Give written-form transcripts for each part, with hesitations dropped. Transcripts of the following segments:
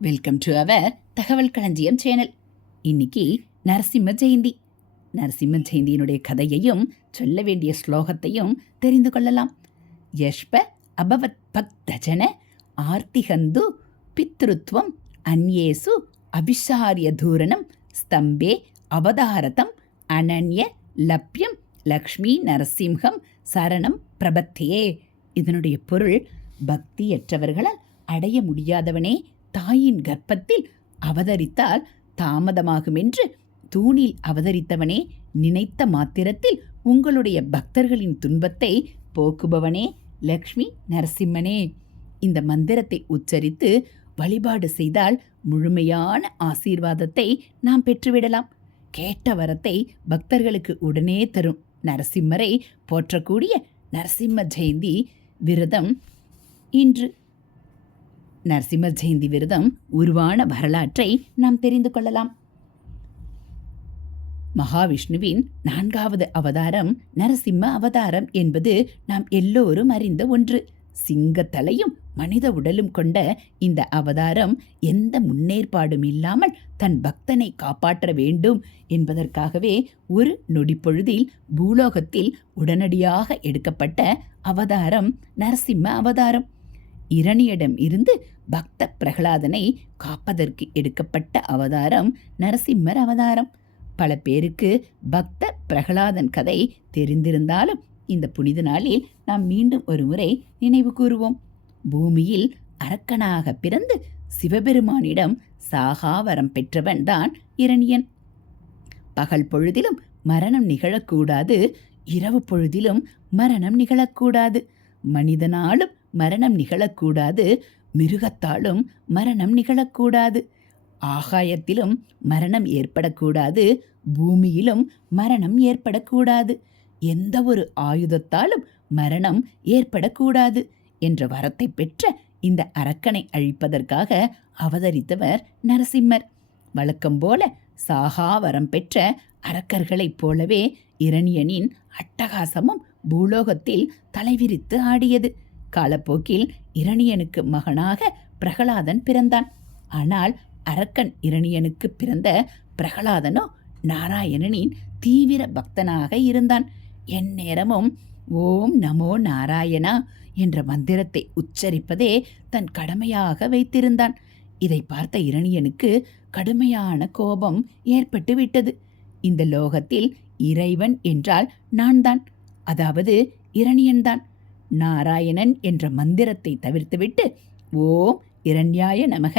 Welcome to our தகவல் களஞ்சியம் channel. இன்னைக்கு நரசிம்ம ஜெயந்தி. நரசிம்ம ஜெயந்தியினுடைய கதையையும் சொல்ல வேண்டிய ஸ்லோகத்தையும் தெரிந்து கொள்ளலாம். யஷ்ப அபவத் பக்தஜன ஆர்த்திகந்து பித்ருத்வம் அந்யேசு அபிஷாரிய தூரணம் ஸ்தம்பே அவதாரதம் அனன்ய லப்யம் லக்ஷ்மி நரசிம்ஹம் சரணம் பிரபத்தியே. இதனுடைய பொருள், பக்தியற்றவர்களால் அடைய முடியாதவனே தாயின் கர்ப்பத்தில் அவதரித்தால் தாமதமாகுமென்று தூணில் அவதரித்தவனே, நினைத்த மாத்திரத்தில் உங்களுடைய பக்தர்களின் துன்பத்தை போக்குபவனே, லக்ஷ்மி நரசிம்மனே. இந்த மந்திரத்தை உச்சரித்து வழிபாடு செய்தால் முழுமையான ஆசீர்வாதத்தை நாம் பெற்றுவிடலாம். கேட்ட வரத்தை பக்தர்களுக்கு உடனே தரும் நரசிம்மரை போற்றக்கூடிய நரசிம்ம ஜெயந்தி விரதம் இன்று. நரசிம்ம ஜெயந்தி விரதம் உருவான வரலாற்றை நாம் தெரிந்து கொள்ளலாம். மகாவிஷ்ணுவின் 4வது அவதாரம் நரசிம்ம அவதாரம் என்பது நாம் எல்லோரும் அறிந்த ஒன்று. சிங்கத்தலையும் மனித உடலும் கொண்ட இந்த அவதாரம் எந்த முன்னேற்பாடும் இல்லாமல் தன் பக்தனை காப்பாற்ற வேண்டும் என்பதற்காகவே ஒரு நொடிப்பொழுதில் பூலோகத்தில் உடனடியாக எடுக்கப்பட்ட அவதாரம் நரசிம்ம அவதாரம். இரணியிடம் இருந்து பக்த பிரகலாதனை காப்பதற்கு எடுக்கப்பட்ட அவதாரம் நரசிம்மர் அவதாரம். பல பேருக்கு பக்த பிரகலாதன் கதை தெரிந்திருந்தாலும் இந்த புனித நாளில் நாம் மீண்டும் ஒரு முறை நினைவு கூறுவோம். பூமியில் அரக்கனாக பிறந்து சிவபெருமானிடம் சாகாவரம் பெற்றவன் தான் இரணியன். பகல் பொழுதிலும் மரணம் நிகழக்கூடாது, இரவு பொழுதிலும் மரணம் நிகழக்கூடாது. மனிதனாலும் மரணம் நிகழக்கூடாது, மிருகத்தாலும் மரணம் நிகழக்கூடாது. ஆகாயத்திலும் மரணம் ஏற்படக்கூடாது, பூமியிலும் மரணம் ஏற்படக்கூடாது. எந்த ஒரு ஆயுதத்தாலும் மரணம் ஏற்படக்கூடாது என்ற வரத்தை பெற்ற இந்த அரக்கனை அழிப்பதற்காக அவதரித்தவர் நரசிம்மர். வழக்கம்போல சாகாவரம் பெற்ற அரக்கர்களைப் போலவே இரணியனின் அட்டகாசமும் பூலோகத்தில் தலைவிரித்து ஆடியது. காலப்போக்கில் இரணியனுக்கு மகனாக பிரகலாதன் பிறந்தான். ஆனால் அரக்கன் இரணியனுக்கு பிறந்த பிரகலாதனோ நாராயணனின் தீவிர பக்தனாக இருந்தான். எந்நேரமும் ஓம் நமோ நாராயணா என்ற மந்திரத்தை உச்சரிப்பதே தன் கடமையாக வைத்திருந்தான். இதை பார்த்த இரணியனுக்கு கடுமையான கோபம் ஏற்பட்டு விட்டது. இந்த லோகத்தில் இறைவன் என்றால் நான் தான், அதாவது இரணியன்தான். நாராயணன் என்ற மந்திரத்தை தவிர்த்துவிட்டு ஓம் இரண்யாய நமக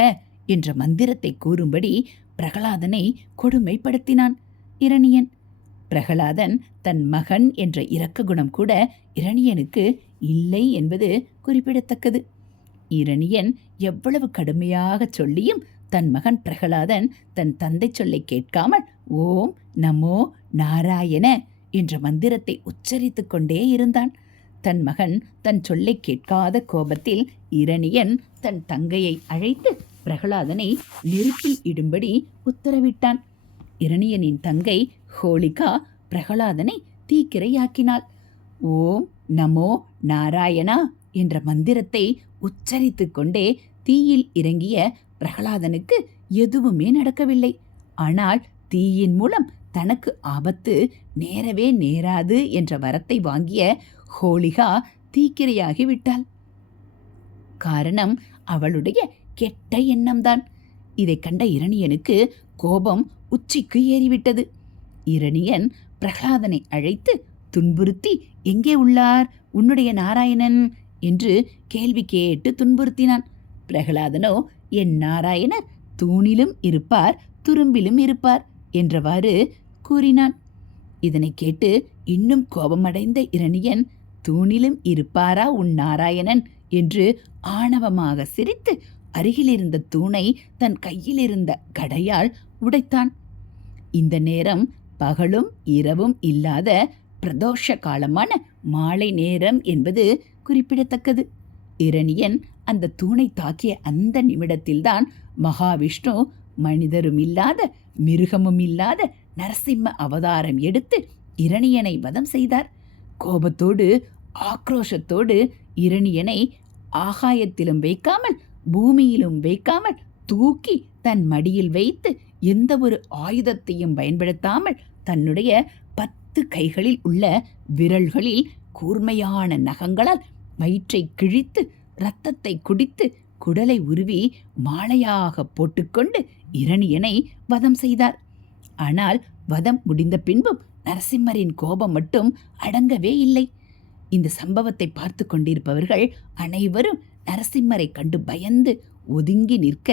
என்ற மந்திரத்தை கூறும்படி பிரகலாதனை கொடுமைப்படுத்தினான் இரணியன். பிரகலாதன் தன் மகன் என்ற இரக்க குணம் கூட இரணியனுக்கு இல்லை என்பது குறிப்பிடத்தக்கது. இரணியன் எவ்வளவு கடுமையாக சொல்லியும் தன் மகன் பிரகலாதன் தன் தந்தை சொல்லை கேட்காமல் ஓம் நமோ நாராயண என்ற மந்திரத்தை உச்சரித்து கொண்டே இருந்தான். தன் மகன் தன் சொல்லை கேட்காத கோபத்தில் இரணியன் தன் தங்கையை அழைத்து பிரகலாதனை நெருப்பில் இடும்படி உத்தரவிட்டான். இரணியனின் தங்கை ஹோலிகா பிரகலாதனை தீக்கிரையாக்கினாள். ஓம் நமோ நாராயணா என்ற மந்திரத்தை உச்சரித்து கொண்டே தீயில் இறங்கிய பிரகலாதனுக்கு எதுவுமே நடக்கவில்லை. ஆனால் தீயின் மூலம் தனக்கு ஆபத்து நேரவே நேராது என்ற வரத்தை வாங்கிய ஹோலிகா தீக்கிரையாகிவிட்டாள். காரணம் அவளுடைய கெட்ட எண்ணம்தான். இதை கண்ட இரணியனுக்கு கோபம் உச்சிக்கு ஏறிவிட்டது. இரணியன் பிரகலாதனை அழைத்து துன்புறுத்தி எங்கே உள்ளார் உன்னுடைய நாராயணன் என்று கேள்வி கேட்டு துன்புறுத்தினான். பிரகலாதனோ என் நாராயணர் தூணிலும் இருப்பார் துரும்பிலும் இருப்பார் என்றவாறு கூறினான். இதனை கேட்டு இன்னும் கோபமடைந்த இரணியன் தூணிலும் இருப்பாரா உன் நாராயணன் என்று ஆணவமாக சிரித்து அருகிலிருந்த தூணை தன் கையிலிருந்த கடையால் உடைத்தான். இந்த நேரம் பகலும் இரவும் இல்லாத பிரதோஷ காலமான மாலை நேரம் என்பது குறிப்பிடத்தக்கது. இரணியன் அந்த தூணை தாக்கிய அந்த நிமிடத்தில்தான் மகாவிஷ்ணு மனிதரும் இல்லாத மிருகமும் இல்லாத நரசிம்ம அவதாரம் எடுத்து இரணியனை வதம் செய்தார். கோபத்தோடு ஆக்ரோஷத்தோடு இரணியனை ஆகாயத்திலும் வைக்காமல் பூமியிலும் வைக்காமல் தூக்கி தன் மடியில் வைத்து எந்த ஒரு ஆயுதத்தையும் பயன்படுத்தாமல் தன்னுடைய 10 கைகளில் உள்ள விரல்களில் கூர்மையான நகங்களால் வயிற்றை கிழித்து இரத்தத்தை குடித்து குடலை உருவி மாலையாக போட்டுக்கொண்டு இரணியனை வதம் செய்தார். ஆனால் வதம் முடிந்த பின்பும் நரசிம்மரின் கோபம் மட்டும் அடங்கவே இல்லை. இந்த சம்பவத்தை பார்த்து கொண்டிருப்பவர்கள் அனைவரும் நரசிம்மரை கண்டு பயந்து ஒதுங்கி நிற்க,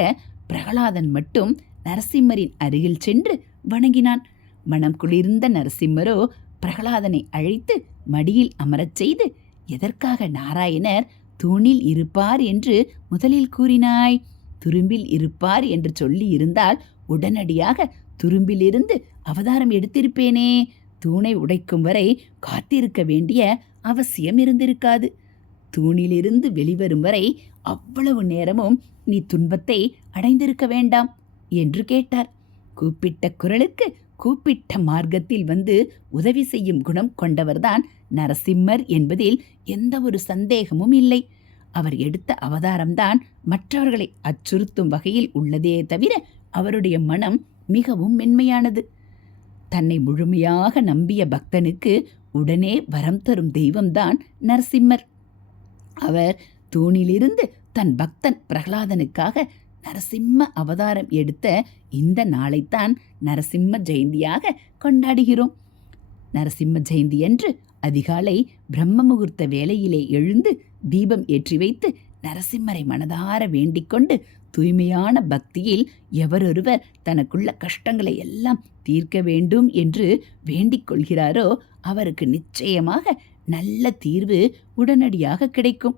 பிரகலாதன் மட்டும் நரசிம்மரின் அருகில் சென்று வணங்கினான். மனம் குளிர்ந்த நரசிம்மரோ பிரகலாதனை அழைத்து மடியில் அமரச் செய்து, எதற்காக நாராயணர் தூணில் இருப்பார் என்று முதலில் கூறினாய்? துரும்பில் இருப்பார் என்று சொல்லி இருந்தால் உடனடியாக துரும்பிலிருந்து அவதாரம் எடுத்திருப்பேனே. தூணை உடைக்கும் வரை காத்திருக்க வேண்டிய அவசியம் இருந்திருக்காது. தூணிலிருந்து வெளிவரும் வரை அவ்வளவு நேரமும் நீ துன்பத்தை அடைந்திருக்க வேண்டாம் என்று கேட்டார். கூப்பிட்ட குரலுக்கு கூப்பிட்ட மார்க்கத்தில் வந்து உதவி செய்யும் குணம் கொண்டவர்தான் நரசிம்மர் என்பதில் எந்த ஒரு சந்தேகமும் இல்லை. அவர் எடுத்த அவதாரம்தான் மற்றவர்களை அச்சுறுத்தும் வகையில் உள்ளதே தவிர அவருடைய மனம் மிகவும் மென்மையானது. தன்னை முழுமையாக நம்பிய பக்தனுக்கு உடனே வரம் தரும் தெய்வம்தான் நரசிம்மர். அவர் தூணிலிருந்து தன் பக்தன் பிரகலாதனுக்காக நரசிம்ம அவதாரம் எடுத்த இந்த நாளைத்தான் நரசிம்ம ஜெயந்தியாக கொண்டாடுகிறோம். நரசிம்ம ஜெயந்தி அன்று அதிகாலை பிரம்ம முகூர்த்த வேளையிலே எழுந்து தீபம் ஏற்றி வைத்து நரசிம்மரை மனதார வேண்டிக் கொண்டு தூய்மையான பக்தியில் எவரொருவர் தனக்குள்ள கஷ்டங்களை எல்லாம் தீர்க்க வேண்டும் என்று வேண்டிக் கொள்கிறாரோ அவருக்கு நிச்சயமாக நல்ல தீர்வு உடனடியாக கிடைக்கும்.